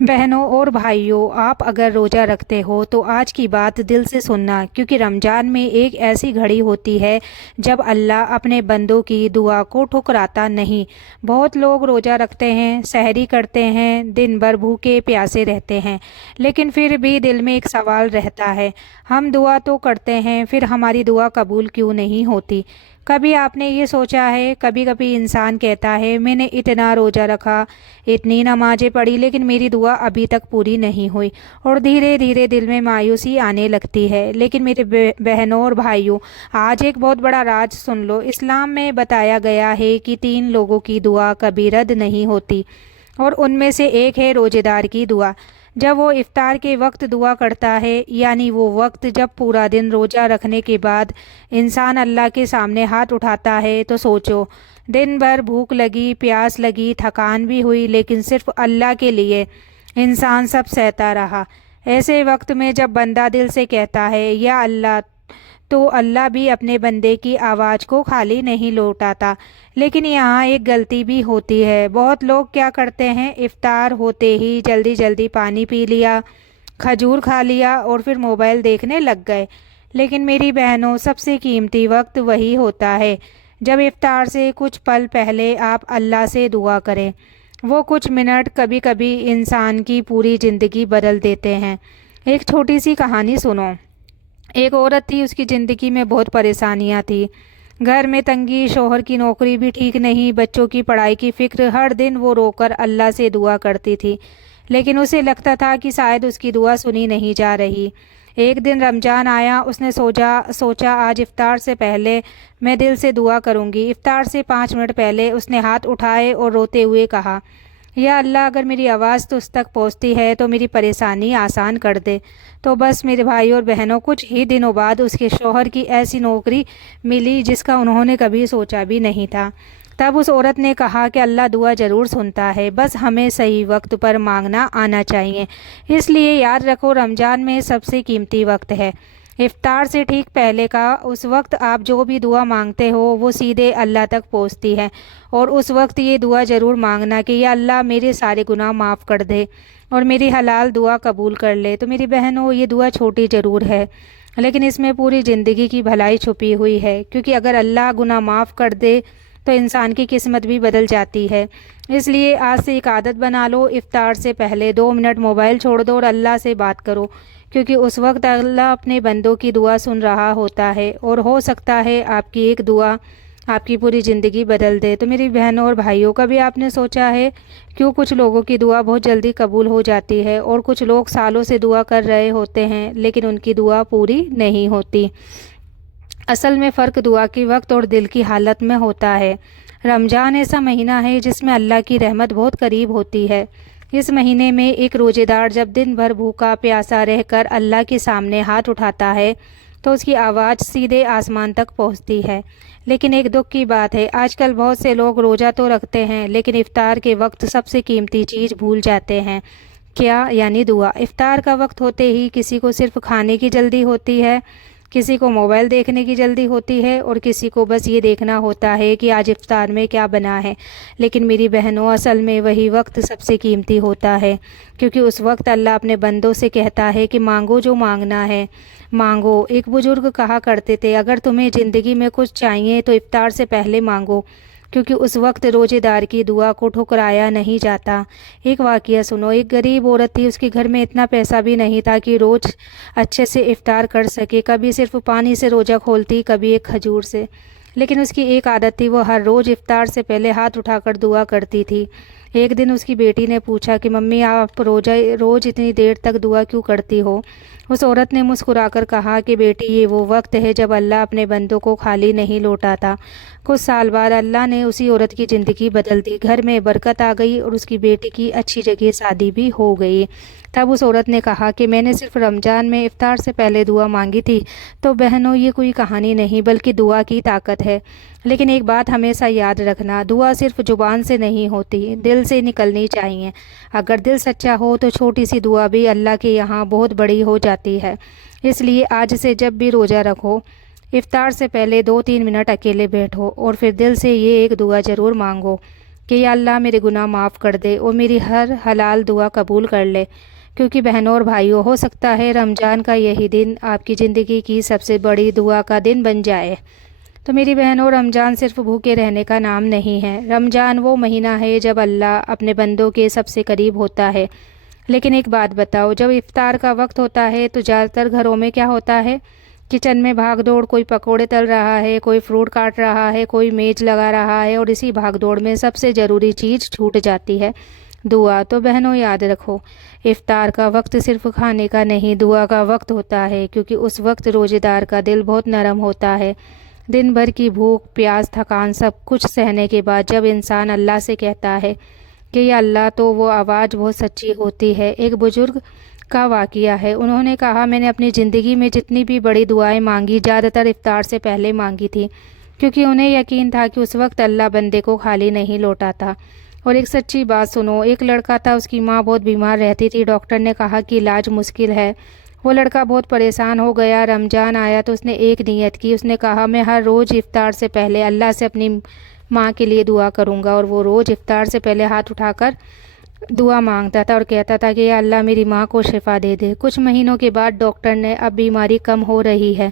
बहनों और भाइयों, आप अगर रोज़ा रखते हो तो आज की बात दिल से सुनना, क्योंकि रमज़ान में एक ऐसी घड़ी होती है जब अल्लाह अपने बंदों की दुआ को ठुकराता नहीं। बहुत लोग रोज़ा रखते हैं, सहरी करते हैं, दिन भर भूखे प्यासे रहते हैं, लेकिन फिर भी दिल में एक सवाल रहता है, हम दुआ तो करते हैं, फिर हमारी दुआ कबूल क्यों नहीं होती। कभी आपने ये सोचा है, कभी कभी इंसान कहता है मैंने इतना रोज़ा रखा, इतनी नमाजें पढ़ी, लेकिन मेरी दुआ अभी तक पूरी नहीं हुई, और धीरे धीरे दिल में मायूसी आने लगती है। लेकिन मेरे बहनों और भाइयों, आज एक बहुत बड़ा राज सुन लो। इस्लाम में बताया गया है कि 3 लोगों की दुआ कभी रद्द नहीं होती, और उनमें से एक है रोजेदार की दुआ। जब वो इफ्तार के वक्त दुआ करता है, यानी वो वक्त जब पूरा दिन रोज़ा रखने के बाद इंसान अल्लाह के सामने हाथ उठाता है, तो सोचो, दिन भर भूख लगी, प्यास लगी, थकान भी हुई, लेकिन सिर्फ अल्लाह के लिए इंसान सब सहता रहा। ऐसे वक्त में जब बंदा दिल से कहता है या अल्लाह, तो अल्लाह भी अपने बंदे की आवाज़ को खाली नहीं लौटाता। लेकिन यहाँ एक गलती भी होती है। बहुत लोग क्या करते हैं, इफ्तार होते ही जल्दी जल्दी पानी पी लिया, खजूर खा लिया और फिर मोबाइल देखने लग गए। लेकिन मेरी बहनों, सबसे कीमती वक्त वही होता है जब इफ्तार से कुछ पल पहले आप अल्लाह से दुआ करें। वो कुछ मिनट कभी कभी इंसान की पूरी ज़िंदगी बदल देते हैं। एक छोटी सी कहानी सुनो। एक औरत थी, उसकी ज़िंदगी में बहुत परेशानियां थी। घर में तंगी, शोहर की नौकरी भी ठीक नहीं, बच्चों की पढ़ाई की फिक्र। हर दिन वो रोकर अल्लाह से दुआ करती थी, लेकिन उसे लगता था कि शायद उसकी दुआ सुनी नहीं जा रही। एक दिन रमज़ान आया, उसने सोचा आज इफ्तार से पहले मैं दिल से दुआ करूंगी। इफ्तार से 5 मिनट पहले उसने हाथ उठाए और रोते हुए कहा, या अल्लाह, अगर मेरी आवाज़ तुझ तक पहुंचती है तो मेरी परेशानी आसान कर दे। तो बस मेरे भाई और बहनों, कुछ ही दिनों बाद उसके शौहर की ऐसी नौकरी मिली जिसका उन्होंने कभी सोचा भी नहीं था। तब उस औरत ने कहा कि अल्लाह दुआ ज़रूर सुनता है, बस हमें सही वक्त पर मांगना आना चाहिए। इसलिए याद रखो, रमज़ान में सबसे कीमती वक्त है इफ्तार से ठीक पहले का। उस वक्त आप जो भी दुआ मांगते हो वो सीधे अल्लाह तक पहुंचती है। और उस वक्त ये दुआ ज़रूर मांगना कि या अल्लाह, मेरे सारे गुनाह माफ़ कर दे और मेरी हलाल दुआ कबूल कर ले। तो मेरी बहनों, ये दुआ छोटी ज़रूर है, लेकिन इसमें पूरी ज़िंदगी की भलाई छुपी हुई है, क्योंकि अगर अल्लाह गुनाह माफ़ कर दे तो इंसान की किस्मत भी बदल जाती है। इसलिए आज से एक आदत बना लो, इफ्तार से पहले 2 मिनट मोबाइल छोड़ दो और अल्लाह से बात करो, क्योंकि उस वक्त अल्लाह अपने बंदों की दुआ सुन रहा होता है, और हो सकता है आपकी एक दुआ आपकी पूरी ज़िंदगी बदल दे। तो मेरी बहनों और भाइयों, कभी आपने सोचा है क्यों कुछ लोगों की दुआ बहुत जल्दी कबूल हो जाती है और कुछ लोग सालों से दुआ कर रहे होते हैं लेकिन उनकी दुआ पूरी नहीं होती। असल में फ़र्क दुआ के वक्त और दिल की हालत में होता है। रमज़ान ऐसा महीना है जिसमें अल्लाह की रहमत बहुत करीब होती है। इस महीने में एक रोज़ेदार जब दिन भर भूखा प्यासा रहकर अल्लाह के सामने हाथ उठाता है, तो उसकी आवाज़ सीधे आसमान तक पहुंचती है। लेकिन एक दुख की बात है, आजकल बहुत से लोग रोज़ा तो रखते हैं, लेकिन इफ्तार के वक्त सबसे कीमती चीज़ भूल जाते हैं। क्या? यानी दुआ। इफ्तार का वक्त होते ही किसी को सिर्फ खाने की जल्दी होती है, किसी को मोबाइल देखने की जल्दी होती है, और किसी को बस ये देखना होता है कि आज इफ्तार में क्या बना है। लेकिन मेरी बहनों, असल में वही वक्त सबसे कीमती होता है, क्योंकि उस वक्त अल्लाह अपने बंदों से कहता है कि मांगो जो मांगना है, मांगो। एक बुजुर्ग कहा करते थे, अगर तुम्हें ज़िंदगी में कुछ चाहिए तो इफ्तार से पहले मांगो, क्योंकि उस वक्त रोज़ेदार की दुआ को ठुकराया नहीं जाता। एक वाक़या सुनो। एक गरीब औरत थी, उसके घर में इतना पैसा भी नहीं था कि रोज़ अच्छे से इफ्तार कर सके। कभी सिर्फ पानी से रोज़ा खोलती, कभी एक खजूर से। लेकिन उसकी एक आदत थी, वो हर रोज़ इफ्तार से पहले हाथ उठाकर दुआ करती थी। एक दिन उसकी बेटी ने पूछा कि मम्मी, आप रोज़ इतनी देर तक दुआ क्यों करती हो? उस औरत ने मुस्कुराकर कहा कि बेटी, ये वो वक्त है जब अल्लाह अपने बंदों को खाली नहीं लौटाता। कुछ साल बाद अल्लाह ने उसी औरत की ज़िंदगी बदल दी, घर में बरकत आ गई और उसकी बेटी की अच्छी जगह शादी भी हो गई। तब उस औरत ने कहा कि मैंने सिर्फ रमज़ान में इफ्तार से पहले दुआ मांगी थी। तो बहनों, ये कोई कहानी नहीं बल्कि दुआ की ताकत है। लेकिन एक बात हमेशा याद रखना, दुआ सिर्फ ज़ुबान से नहीं होती, दिल से निकलनी चाहिए। अगर दिल सच्चा हो तो छोटी सी दुआ भी अल्लाह के यहाँ बहुत बड़ी हो जाती है। इसलिए आज से जब भी रोज़ा रखो, इफ्तार से पहले 2-3 मिनट अकेले बैठो और फिर दिल से ये एक दुआ ज़रूर मांगो کہ یا اللہ میرے گناہ معاف کر دے اور میری ہر حلال دعا قبول کر لے، کیونکہ بہنوں اور بھائیوں، ہو سکتا ہے رمضان کا یہی دن آپ کی زندگی کی سب سے بڑی دعا کا دن بن جائے۔ تو میری بہنوں، رمضان صرف بھوکے رہنے کا نام نہیں ہے۔ رمضان وہ مہینہ ہے جب اللہ اپنے بندوں کے سب سے قریب ہوتا ہے۔ لیکن ایک بات بتاؤ، جب افطار کا وقت ہوتا ہے تو زیادہ تر گھروں میں کیا ہوتا ہے؟ کچن میں بھاگ دوڑ، کوئی پکوڑے تل رہا ہے، کوئی فروٹ کاٹ رہا ہے، کوئی میز لگا رہا ہے، اور اسی بھاگ دوڑ میں سب سے ضروری چیز چھوٹ جاتی ہے، دعا۔ تو بہنوں یاد رکھو، افطار کا وقت صرف کھانے کا نہیں، دعا کا وقت ہوتا ہے، کیونکہ اس وقت روزے دار کا دل بہت نرم ہوتا ہے۔ دن بھر کی بھوک، پیاس، تھکان سب کچھ سہنے کے بعد جب انسان اللہ سے کہتا ہے کہ یا اللہ، تو وہ آواز بہت سچی ہوتی ہے۔ ایک بزرگ کا واقعہ ہے، انہوں نے کہا، میں نے اپنی زندگی میں جتنی بھی بڑی دعائیں مانگی، زیادہ تر افطار سے پہلے مانگی تھی، کیونکہ انہیں یقین تھا کہ اس وقت اللہ بندے کو خالی نہیں لوٹاتا۔ اور ایک سچی بات سنو، ایک لڑکا تھا، اس کی ماں بہت بیمار رہتی تھی، ڈاکٹر نے کہا کہ علاج مشکل ہے۔ وہ لڑکا بہت پریشان ہو گیا۔ رمضان آیا تو اس نے ایک نیت کی، اس نے کہا، میں ہر روز افطار سے پہلے اللہ سے اپنی ماں کے لیے دعا کروں گا۔ اور وہ روز افطار سے پہلے ہاتھ اٹھا کر دعا مانگتا تھا اور کہتا تھا کہ یا اللہ میری ماں کو شفا دے دے۔ کچھ مہینوں کے بعد ڈاکٹر نے اب بیماری کم ہو رہی ہے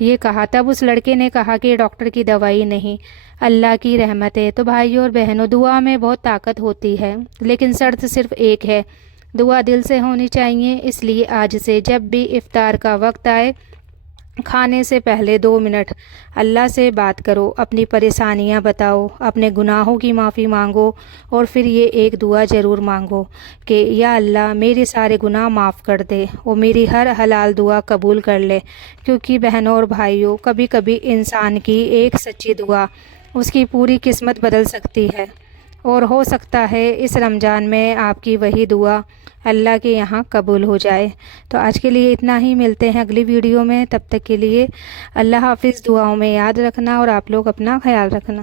یہ کہا۔ تب اس لڑکے نے کہا کہ ڈاکٹر کی دوائی نہیں، اللہ کی رحمت ہے۔ تو بھائیوں اور بہنوں، دعا میں بہت طاقت ہوتی ہے، لیکن شرط صرف ایک ہے، دعا دل سے ہونی چاہیے۔ اس لیے آج سے جب بھی افطار کا وقت آئے، کھانے سے پہلے 2 منٹ اللہ سے بات کرو، اپنی پریشانیاں بتاؤ، اپنے گناہوں کی معافی مانگو، اور پھر یہ ایک دعا ضرور مانگو کہ یا اللہ میرے سارے گناہ معاف کر دے اور میری ہر حلال دعا قبول کر لے۔ کیونکہ بہنوں اور بھائیوں، کبھی کبھی انسان کی ایک سچی دعا اس کی پوری قسمت بدل سکتی ہے، اور ہو سکتا ہے اس رمضان میں آپ کی وہی دعا اللہ کے یہاں قبول ہو جائے۔ تو آج کے لیے اتنا ہی، ملتے ہیں اگلی ویڈیو میں، تب تک کے لیے اللہ حافظ۔ دعاؤں میں یاد رکھنا اور آپ لوگ اپنا خیال رکھنا۔